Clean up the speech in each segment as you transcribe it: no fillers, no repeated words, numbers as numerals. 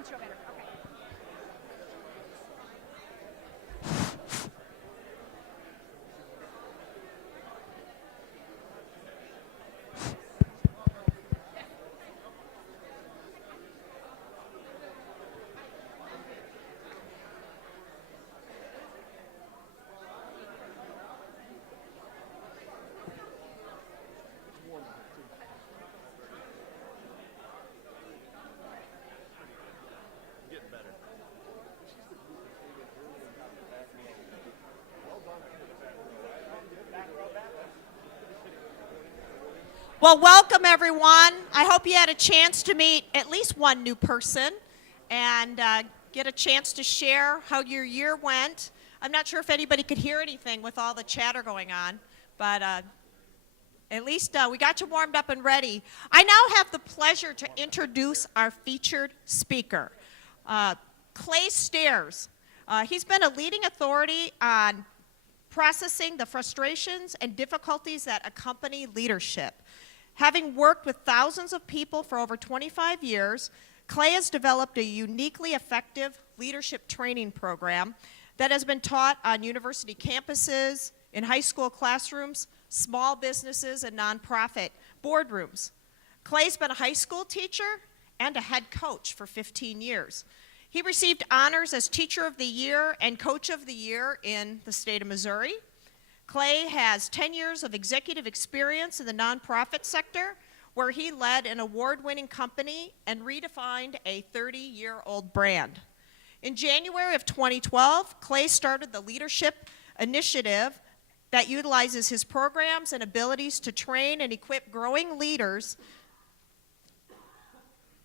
intro better. Okay. Well, welcome everyone. I hope you had a chance to meet at least one new person and get a chance to share how your year went. I'm not sure if anybody could hear anything with all the chatter going on, but at least we got you warmed up and ready. I now have the pleasure to introduce our featured speaker, Clay Staires. He's been a leading authority on processing the frustrations and difficulties that accompany leadership. Having worked with thousands of people for over 25 years, Clay has developed a uniquely effective leadership training program that has been taught on university campuses, in high school classrooms, small businesses, and nonprofit boardrooms. Clay's been a high school teacher and a head coach for 15 years. He received honors as Teacher of the Year and Coach of the Year in the state of Missouri. Clay has 10 years of executive experience in the nonprofit sector, where he led an award-winning company and redefined a 30-year-old brand. In January of 2012, Clay started the leadership initiative that utilizes his programs and abilities to train and equip growing leaders,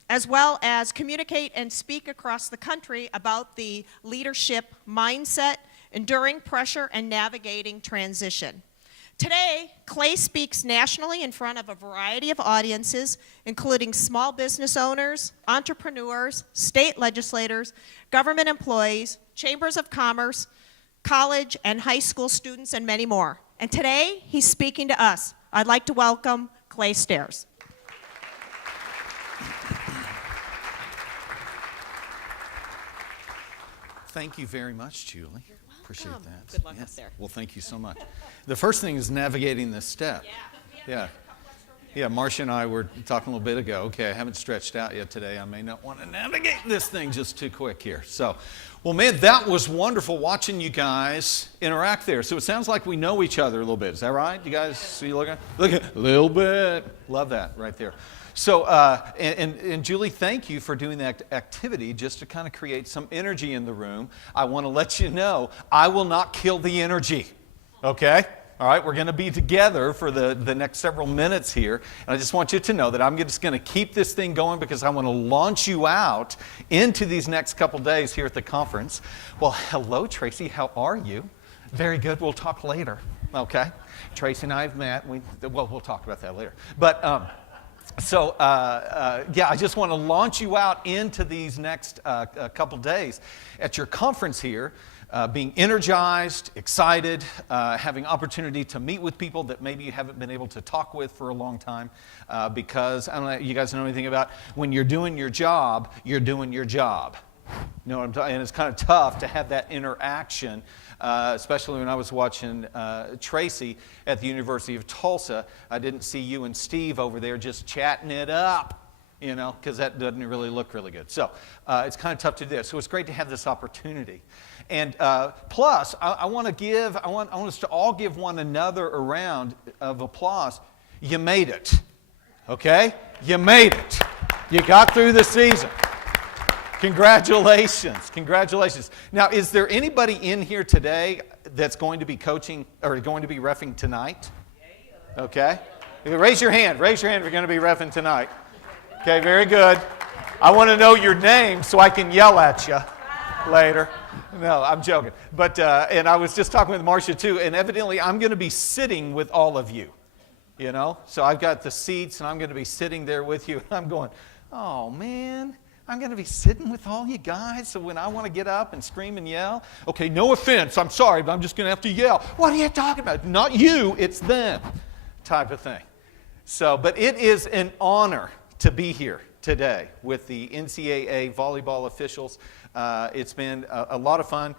as well as communicate and speak across the country about the leadership mindset, enduring pressure, and navigating transition. Today, Clay speaks nationally in front of a variety of audiences, including small business owners, entrepreneurs, state legislators, government employees, chambers of commerce, college and high school students, and many more. And today, he's speaking to us. I'd like to welcome Clay Staires. Thank you very much, Julie. Appreciate that. Good luck up there. Well, thank you so much. The first thing is navigating this step. Yeah, Marcia and I were talking a little bit ago. Okay, I haven't stretched out yet today. I may not want to navigate this thing just too quick here. So, well, man, that was wonderful watching you guys interact there. So it sounds like we know each other a little bit. Is that right? You guys see you looking? Look at a little bit. Love that right there. So, and Julie, thank you for doing that activity just to kind of create some energy in the room. I want to let you know, I will not kill the energy, okay? All right, we're going to be together for the next several minutes here. And I just want you to know that I'm just going to keep this thing going because I want to launch you out into these next couple days here at the conference. Well, hello, Tracy. How are you? Very good. We'll talk later, okay? Tracy and I have met. We'll talk about that later. But... yeah, I just want to launch you out into these next couple days at your conference here, being energized, excited, having opportunity to meet with people that maybe you haven't been able to talk with for a long time, because I don't know, you guys know anything about when you're doing your job, you're doing your job. You know what I'm talking? And it's kind of tough to have that interaction, especially when I was watching Tracy at the University of Tulsa. I didn't see you and Steve over there just chatting it up, you know, because that doesn't really look really good. So it's kind of tough to do. So it's great to have this opportunity. And plus, I want us to all give one another a round of applause. You made it, okay? You made it. You got through the season. Congratulations. Congratulations. Now, is there anybody in here today that's going to be coaching or going to be reffing tonight? Okay. Raise your hand. Raise your hand if you're going to be reffing tonight. Okay, very good. I want to know your name so I can yell at you later. No, I'm joking. But, and I was just talking with Marcia too, and evidently I'm going to be sitting with all of you, you know. So I've got the seats and I'm going to be sitting there with you. I'm going, oh man. I'm going to be sitting with all you guys, so when I want to get up and scream and yell, okay, no offense, I'm sorry, but I'm just going to have to yell. What are you talking about? Not you, it's them, type of thing. So, but it is an honor to be here today with the NCAA volleyball officials. It's been a lot of fun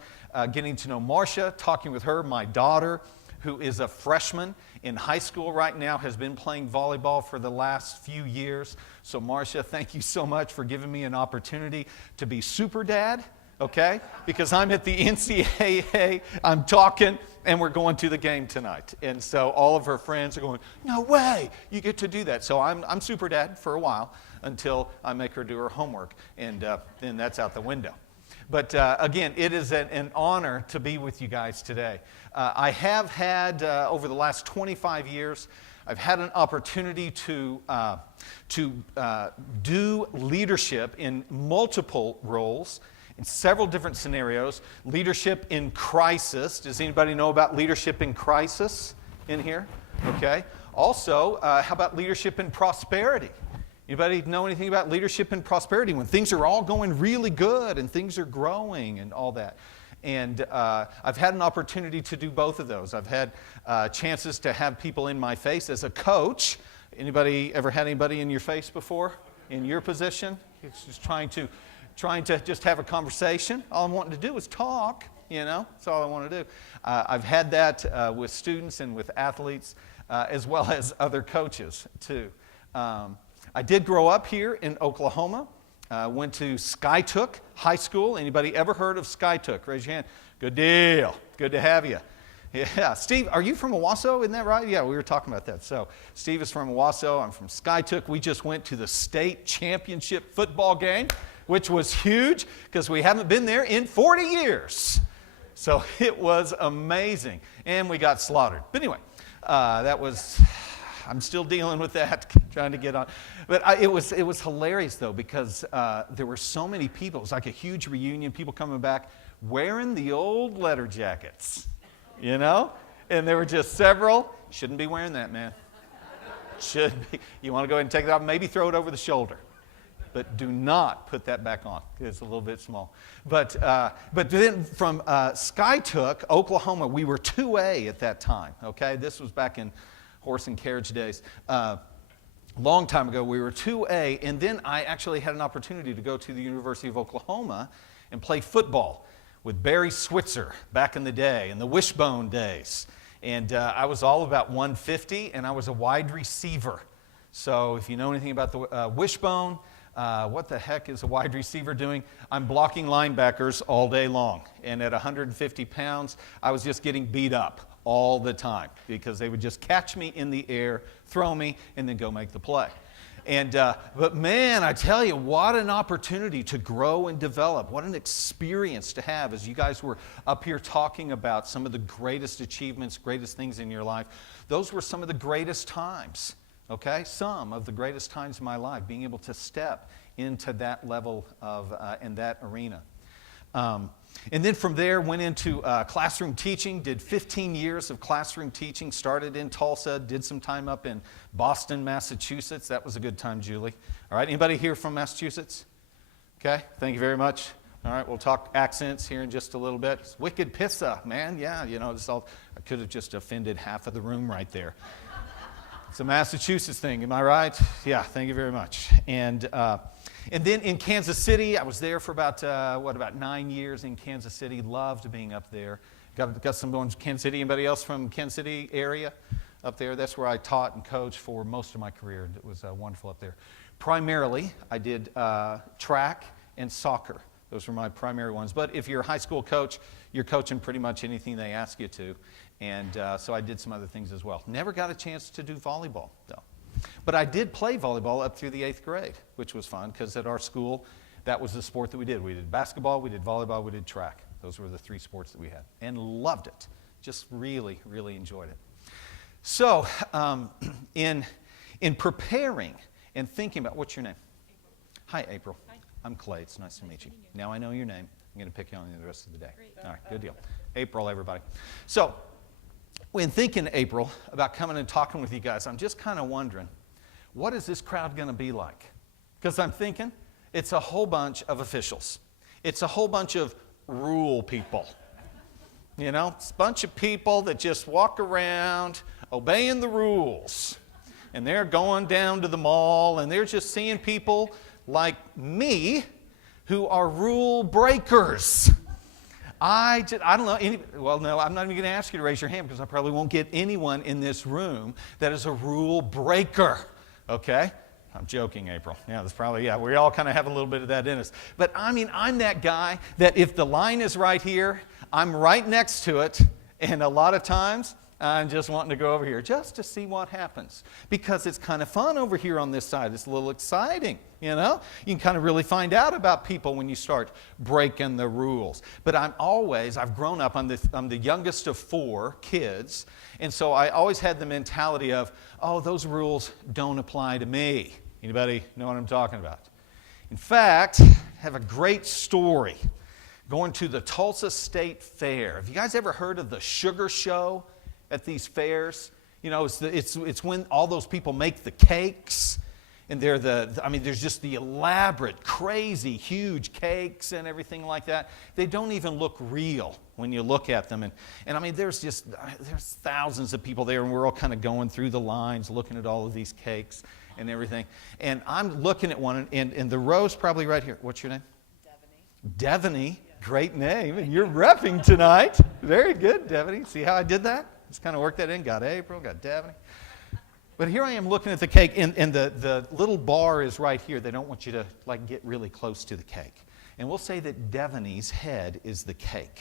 getting to know Marcia, talking with her. My daughter, who is a freshman in high school right now, has been playing volleyball for the last few years. So Marcia, thank you so much for giving me an opportunity to be super dad, okay? Because I'm at the NCAA, I'm talking, and we're going to the game tonight. And so all of her friends are going, no way, you get to do that. So I'm super dad for a while until I make her do her homework, and then that's out the window. But again, it is an honor to be with you guys today. I have had, over the last 25 years, I've had an opportunity to do leadership in multiple roles, in several different scenarios. Leadership in crisis. Does anybody know about leadership in crisis in here? Okay. Also, how about leadership in prosperity? Anybody know anything about leadership and prosperity when things are all going really good and things are growing and all that? And I've had an opportunity to do both of those. I've had chances to have people in my face as a coach. Anybody ever had anybody in your face before in your position? It's just trying to just have a conversation. All I'm wanting to do is talk, you know. That's all I want to do. I've had that with students and with athletes as well as other coaches too. I did grow up here in Oklahoma. Went to Skytook High School. Anybody ever heard of Skytook? Raise your hand. Good deal. Good to have you. Yeah. Steve, are you from Owasso? Isn't that right? Yeah, we were talking about that. So Steve is from Owasso. I'm from Skytook. We just went to the state championship football game, which was huge because we haven't been there in 40 years. So it was amazing. And we got slaughtered. But anyway, I'm still dealing with that, trying to get on. But it was hilarious, though, because there were so many people. It was like a huge reunion, people coming back wearing the old letter jackets, you know? And there were just several. Shouldn't be wearing that, man. Should be. You want to go ahead and take it off, maybe throw it over the shoulder. But do not put that back on. It's a little bit small. But then from Skytook, Oklahoma, we were 2A at that time, okay? This was back in horse and carriage days. Long time ago, we were 2A, and then I actually had an opportunity to go to the University of Oklahoma and play football with Barry Switzer back in the day, in the wishbone days. And I was all about 150, and I was a wide receiver. So if you know anything about the wishbone, what the heck is a wide receiver doing? I'm blocking linebackers all day long. And at 150 pounds, I was just getting beat up all the time because they would just catch me in the air, throw me, and then go make the play. And but man, I tell you, what an opportunity to grow and develop. What an experience to have as you guys were up here talking about some of the greatest achievements, greatest things in your life. Those were some of the greatest times, okay? Some of the greatest times in my life, being able to step into that level of, in that arena. And then from there, went into classroom teaching, did 15 years of classroom teaching, started in Tulsa, did some time up in Boston, Massachusetts. That was a good time, Julie. All right, anybody here from Massachusetts? Okay, thank you very much. All right, we'll talk accents here in just a little bit. It's wicked pissa, man. Yeah, you know, I could have just offended half of the room right there. It's a Massachusetts thing, am I right? Yeah, thank you very much. And then in Kansas City, I was there for about 9 years in Kansas City. Loved being up there. Got some going to Kansas City. Anybody else from Kansas City area up there? That's where I taught and coached for most of my career. It was wonderful up there. Primarily, I did track and soccer. Those were my primary ones. But if you're a high school coach, you're coaching pretty much anything they ask you to. And so I did some other things as well. Never got a chance to do volleyball, though. But I did play volleyball up through the 8th grade, which was fun because at our school, that was the sport that we did. We did basketball, we did volleyball, we did track. Those were the 3 sports that we had and loved it. Just really, really enjoyed it. So in preparing and thinking about, what's your name? April. Hi, April. Hi. I'm Clay. It's nice to meet you. Now I know your name. I'm going to pick you on the rest of the day. Great. All right, good deal. April, everybody. So when thinking, April, about coming and talking with you guys, I'm just kind of wondering, what is this crowd going to be like? Because I'm thinking it's a whole bunch of officials. It's a whole bunch of rule people. You know, it's a bunch of people that just walk around obeying the rules. And they're going down to the mall, and they're just seeing people like me who are rule breakers. I don't know, no, I'm not even going to ask you to raise your hand because I probably won't get anyone in this room that is a rule breaker, okay? I'm joking, April. Yeah, that's probably, we all kind of have a little bit of that in us. But I mean, I'm that guy that if the line is right here, I'm right next to it, and a lot of times, I'm just wanting to go over here just to see what happens because it's kind of fun over here on this side. It's a little exciting, you know? You can kind of really find out about people when you start breaking the rules. But I've grown up, I'm the youngest of 4 kids, and so I always had the mentality of, oh, those rules don't apply to me. Anybody know what I'm talking about? In fact, I have a great story going to the Tulsa State Fair. Have you guys ever heard of the sugar show at these fairs? You know, it's when all those people make the cakes, and there's just the elaborate, crazy, huge cakes and everything like that. They don't even look real when you look at them. And I mean, there's thousands of people there, and we're all kind of going through the lines, looking at all of these cakes and everything. And I'm looking at one, and the row's probably right here. What's your name? Devaney. Great name. And you're repping tonight. Very good, Devaney. See how I did that? Just kind of worked that in. Got April, got Devaney. But here I am looking at the cake, and the little bar is right here. They don't want you to get really close to the cake. And we'll say that Devaney's head is the cake.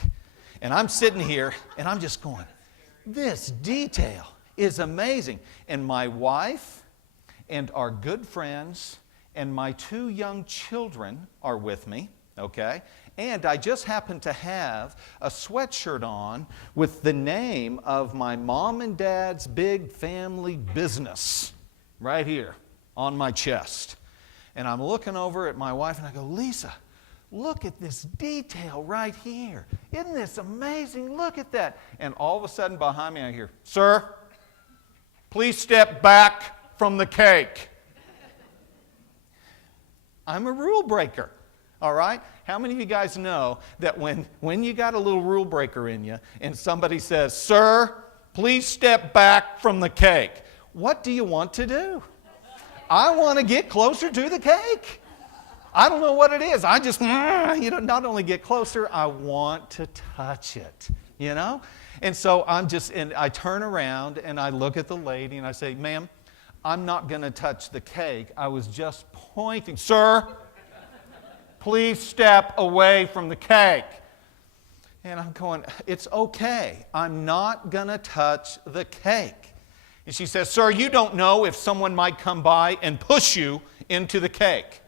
And I'm sitting here, and I'm just going, this detail is amazing. And my wife and our good friends and my 2 young children are with me, okay? And I just happen to have a sweatshirt on with the name of my mom and dad's big family business right here on my chest. And I'm looking over at my wife and I go, Lisa, look at this detail right here. Isn't this amazing? Look at that. And all of a sudden behind me I hear, sir, please step back from the cake. I'm a rule breaker. All right? How many of you guys know that when you got a little rule breaker in you and somebody says, sir, please step back from the cake, what do you want to do? I want to get closer to the cake. I don't know what it is. I just, not only get closer, I want to touch it, you know? And so I turn around and I look at the lady and I say, ma'am, I'm not going to touch the cake. I was just pointing. Sir, please step away from the cake. And I'm going, it's okay. I'm not going to touch the cake. And she says, sir, you don't know if someone might come by and push you into the cake.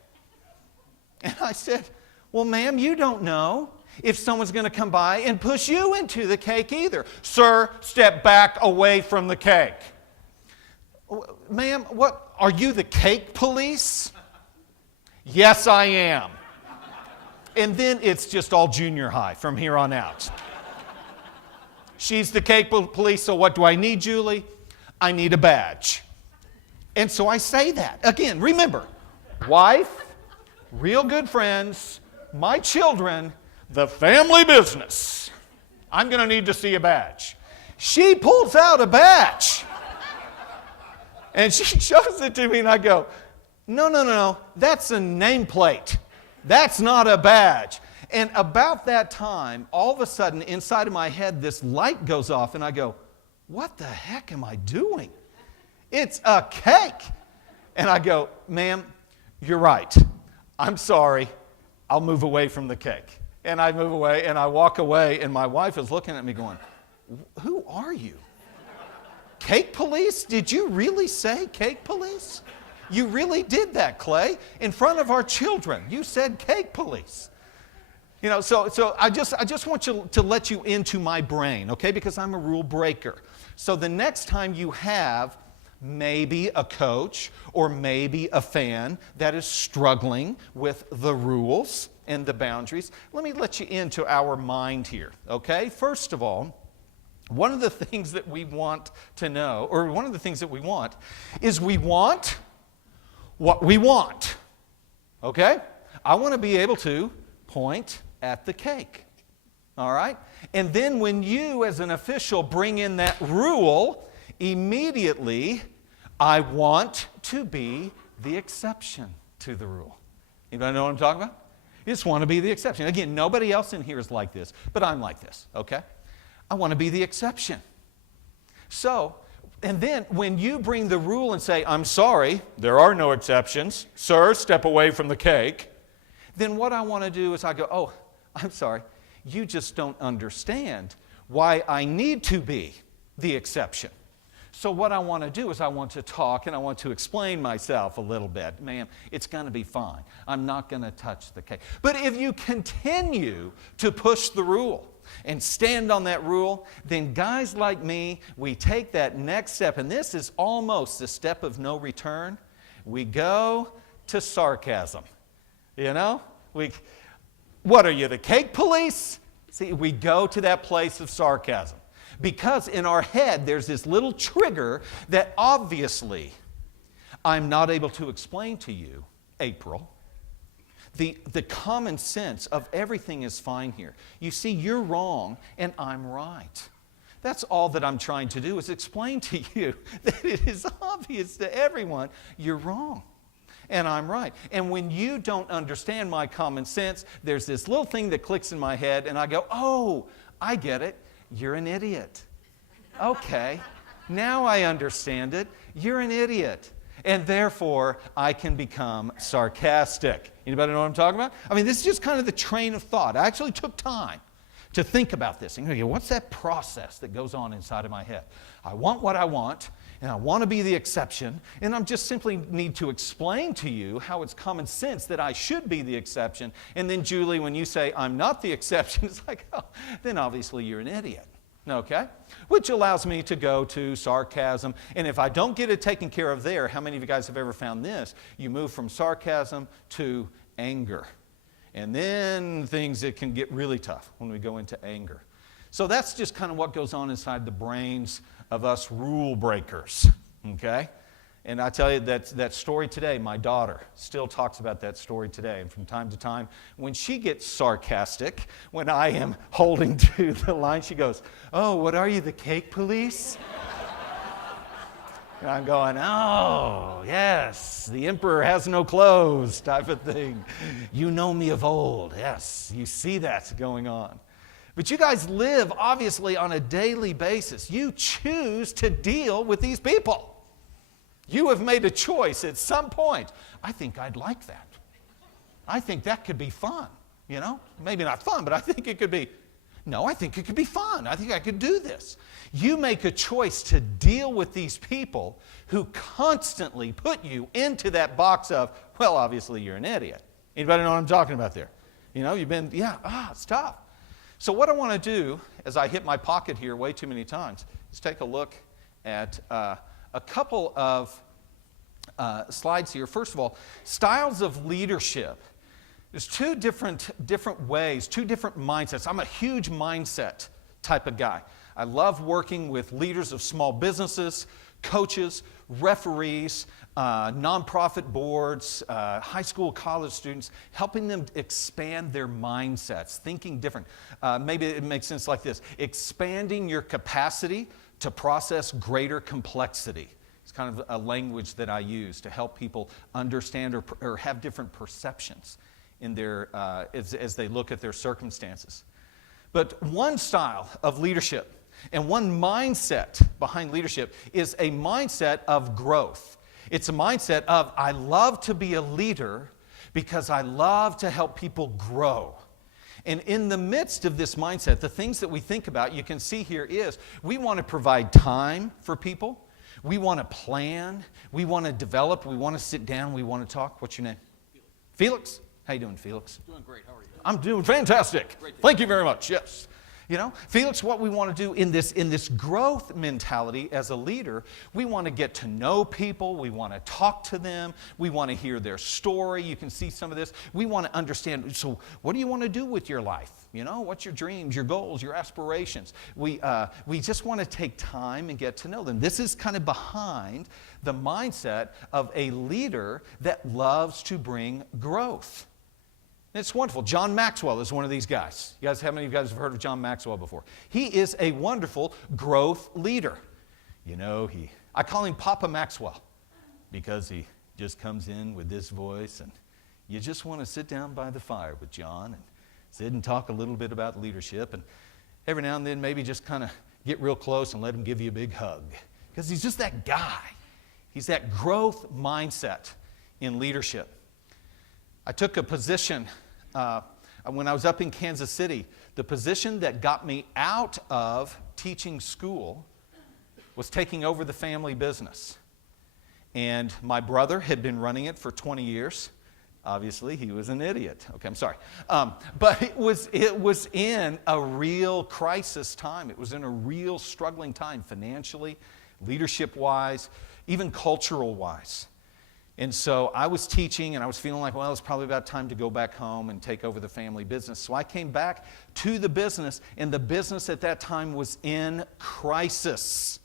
And I said, well, ma'am, you don't know if someone's going to come by and push you into the cake either. Sir, step back away from the cake. Ma'am, what, are you the cake police? Yes, I am. And then it's just all junior high from here on out. She's the cake police, so what do I need, Julie? I need a badge. And so I say that. Again, remember, wife, real good friends, my children, the family business. I'm going to need to see a badge. She pulls out a badge. And she shows it to me, and I go, no, that's a nameplate. That's not a badge. And about that time, all of a sudden, inside of my head, this light goes off, and I go, what the heck am I doing? It's a cake. And I go, ma'am, you're right. I'm sorry. I'll move away from the cake. And I move away, and I walk away, and my wife is looking at me going, who are you? Cake police? Did you really say cake police? You really did that, Clay, in front of our children. You said cake police. You know, so I just want to let you into my brain, okay? Because I'm a rule breaker. So the next time you have maybe a coach or maybe a fan that is struggling with the rules and the boundaries, let me let you into our mind here, okay? First of all, one of the things that we want to know, or one of the things that we want, is we want what we want, okay? I want to be able to point at the cake, all right? And then when you, as an official, bring in that rule, immediately I want to be the exception to the rule. Anybody know what I'm talking about? You just want to be the exception. Again, nobody else in here is like this, but I'm like this, okay? I want to be the exception. So, and then when you bring the rule and say, I'm sorry, there are no exceptions, sir, step away from the cake, then what I want to do is I go, oh, I'm sorry, you just don't understand why I need to be the exception. So what I want to do is I want to talk and I want to explain myself a little bit. Ma'am, it's going to be fine. I'm not going to touch the cake. But if you continue to push the rule and stand on that rule, then guys like me, we take that next step, and this is almost the step of no return. We go to sarcasm. You know? What are you, the cake police? See, we go to that place of sarcasm. Because in our head, there's this little trigger that obviously I'm not able to explain to you, April. The common sense of everything is fine here. You see, you're wrong and I'm right. That's all that I'm trying to do is explain to you that it is obvious to everyone you're wrong and I'm right. And when you don't understand my common sense, there's this little thing that clicks in my head and I go, oh, I get it. You're an idiot. Okay, now I understand it. You're an idiot. And therefore, I can become sarcastic. Anybody know what I'm talking about? I mean, this is just kind of the train of thought. I actually took time to think about this. And go, what's that process that goes on inside of my head? I want what I want, and I want to be the exception, and I just simply need to explain to you how it's common sense that I should be the exception. And then, Julie, when you say I'm not the exception, it's like, oh, then obviously you're an idiot. Okay? Which allows me to go to sarcasm. And if I don't get it taken care of there, how many of you guys have ever found this? You move from sarcasm to anger. And then it can get really tough when we go into anger. So that's just kind of what goes on inside the brains of us rule breakers. Okay? And I tell you that story today, my daughter still talks about that story today. And from time to time, when she gets sarcastic, when I am holding to the line, she goes, oh, what are you, the cake police? And I'm going, oh, yes, the emperor has no clothes type of thing. You know me of old. Yes, you see that going on. But you guys live, obviously, on a daily basis. You choose to deal with these people. You have made a choice at some point. I think I'd like that. I think that could be fun, you know? Maybe not fun, but I think it could be. No, I think it could be fun. I think I could do this. You make a choice to deal with these people who constantly put you into that box of, well, obviously you're an idiot. Anybody know what I'm talking about there? You know, it's tough. So what I want to do, as I hit my pocket here way too many times, is take a look at a couple of slides here. First of all, styles of leadership. There's two different ways, two different mindsets. I'm a huge mindset type of guy. I love working with leaders of small businesses, coaches, referees, nonprofit boards, high school, college students, helping them expand their mindsets, thinking different. Maybe it makes sense like this: expanding your capacity to process greater complexity. It's kind of a language that I use to help people understand or have different perceptions in their as they look at their circumstances. But one style of leadership and one mindset behind leadership is a mindset of growth. It's a mindset of, I love to be a leader because I love to help people grow. And in the midst of this mindset, the things that we think about, you can see here is, we want to provide time for people. We want to plan. We want to develop. We want to sit down. We want to talk. What's your name? Felix. How you doing, Felix? Doing great. How are you? I'm doing fantastic. Great. Thank you very much. Yes. You know, Felix, what we want to do in this growth mentality as a leader, we want to get to know people. We want to talk to them. We want to hear their story. You can see some of this. We want to understand, so what do you want to do with your life? You know, what's your dreams, your goals, your aspirations? We just want to take time and get to know them. This is kind of behind the mindset of a leader that loves to bring growth. It's wonderful. John Maxwell is one of these guys. How many of you guys have heard of John Maxwell before? He is a wonderful growth leader. You know, I call him Papa Maxwell because he just comes in with this voice and, You just want to sit down by the fire with John and sit and talk a little bit about leadership, and every now and then maybe just kind of get real close and let him give you a big hug. Because he's just that guy. He's that growth mindset in leadership. I took a position when I was up in Kansas City. The position that got me out of teaching school was taking over the family business. And my brother had been running it for 20 years. Obviously, he was an idiot. Okay, I'm sorry. But it was in a real crisis time. It was in a real struggling time financially, leadership-wise, even cultural-wise. And so I was teaching, and I was feeling like, well, it's probably about time to go back home and take over the family business. So I came back to the business, and the business at that time was in crisis.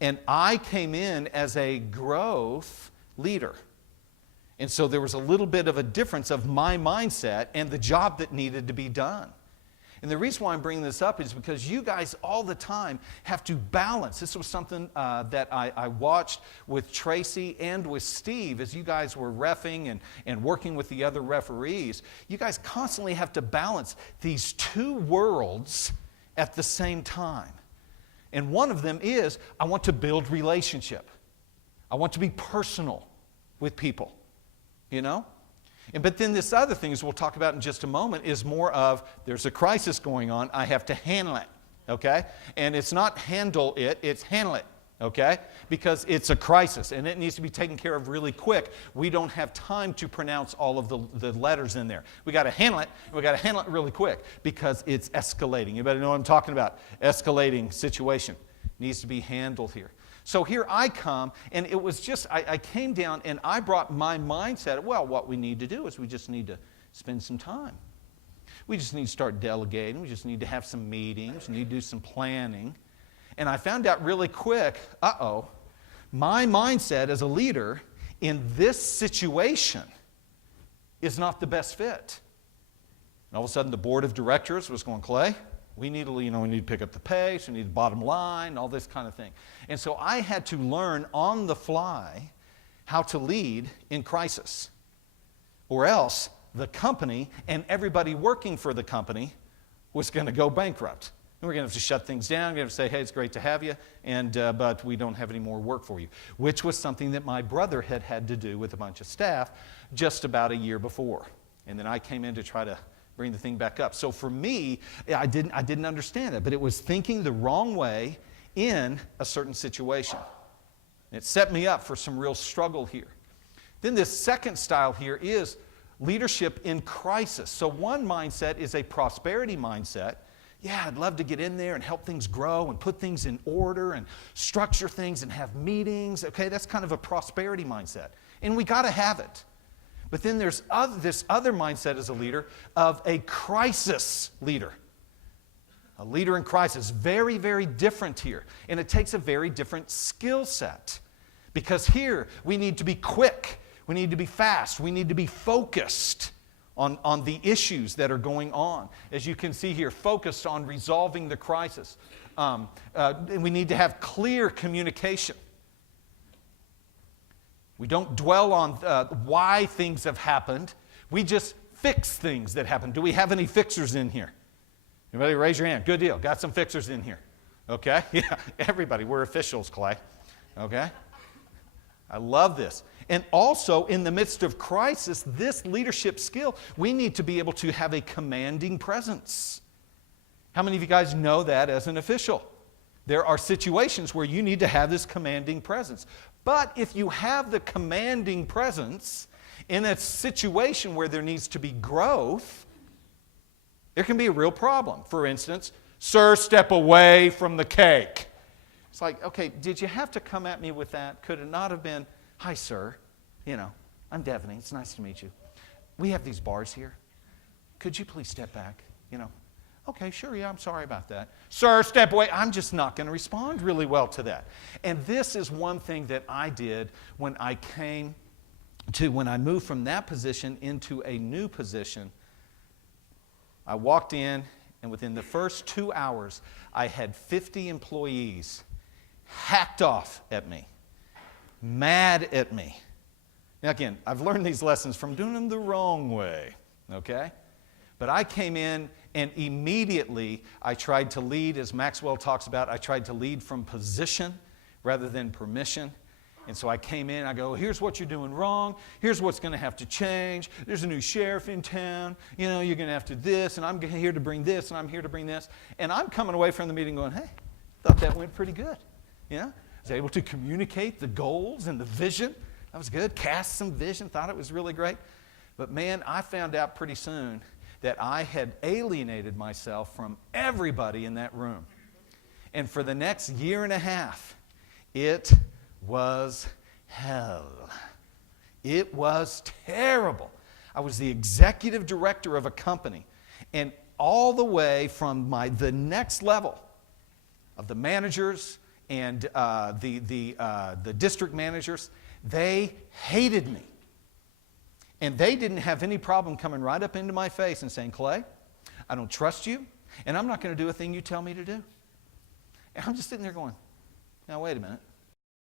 And I came in as a growth leader. And so there was a little bit of a difference of my mindset and the job that needed to be done. And the reason why I'm bringing this up is because you guys all the time have to balance. This was something that I watched with Tracy and with Steve as you guys were reffing and working with the other referees. You guys constantly have to balance these two worlds at the same time. And one of them is, I want to build relationship. I want to be personal with people, you know? But then this other thing, as we'll talk about in just a moment, is more of, there's a crisis going on, I have to handle it, okay? And it's not handle it, it's handle it, okay? Because it's a crisis, and it needs to be taken care of really quick. We don't have time to pronounce all of the letters in there. We got to handle it, and we got to handle it really quick, because it's escalating. You better know what I'm talking about. Escalating situation needs to be handled here. So here I come, and it was just, I came down and I brought my mindset, well, what we need to do is we just need to spend some time. We just need to start delegating. We just need to have some meetings. We need to do some planning. And I found out really quick, my mindset as a leader in this situation is not the best fit. And all of a sudden the board of directors was going, Clay, we need to pick up the pace, we need the bottom line, all this kind of thing. And so I had to learn on the fly how to lead in crisis. Or else the company and everybody working for the company was going to go bankrupt. And we're going to have to shut things down. We're going to say, hey, it's great to have you, but we don't have any more work for you. Which was something that my brother had to do with a bunch of staff just about a year before. And then I came in to try to bring the thing back up. So for me, I didn't understand it, but it was thinking the wrong way in a certain situation. It set me up for some real struggle here. Then this second style here is leadership in crisis. So one mindset is a prosperity mindset. Yeah, I'd love to get in there and help things grow and put things in order and structure things and have meetings. Okay, that's kind of a prosperity mindset. And we got to have it. But then there's this other mindset as a leader of a crisis leader. A leader in crisis. Very, very different here. And it takes a very different skill set. Because here we need to be quick. We need to be fast. We need to be focused on the issues that are going on. As you can see here, focused on resolving the crisis. We need to have clear communication. We don't dwell on why things have happened. We just fix things that happen. Do we have any fixers in here? Anybody raise your hand? Good deal. Got some fixers in here. Okay? Yeah, everybody. We're officials, Clay. Okay? I love this. And also, in the midst of crisis, this leadership skill, we need to be able to have a commanding presence. How many of you guys know that as an official? There are situations where you need to have this commanding presence. But if you have the commanding presence in a situation where there needs to be growth, there can be a real problem. For instance, sir, step away from the cake. It's like, okay, did you have to come at me with that? Could it not have been, hi, sir, I'm Devaney. It's nice to meet you. We have these bars here. Could you please step back? Okay, sure, yeah, I'm sorry about that. Sir, step away. I'm just not going to respond really well to that. And this is one thing that I did when I moved from that position into a new position. I walked in, and within the first 2 hours, I had 50 employees hacked off at me, mad at me, Now again, I've learned these lessons from doing them the wrong way, okay? But I came in and immediately I tried to lead, as Maxwell talks about, I tried to lead from position rather than permission. And so I came in, I go, here's what you're doing wrong, here's what's going to have to change, there's a new sheriff in town, you're going to have to this, and I'm here to bring this, and I'm here to bring this. And I'm coming away from the meeting going, hey, thought that went pretty good. I was able to communicate the goals and the vision. That was good. Cast some vision, thought it was really great. But man, I found out pretty soon that I had alienated myself from everybody in that room. And for the next year and a half, it was hell. It was terrible. I was the executive director of a company, and all the way from the next level of the managers and the district managers, they hated me. And they didn't have any problem coming right up into my face and saying, Clay, I don't trust you, and I'm not going to do a thing you tell me to do. And I'm just sitting there going, now wait a minute.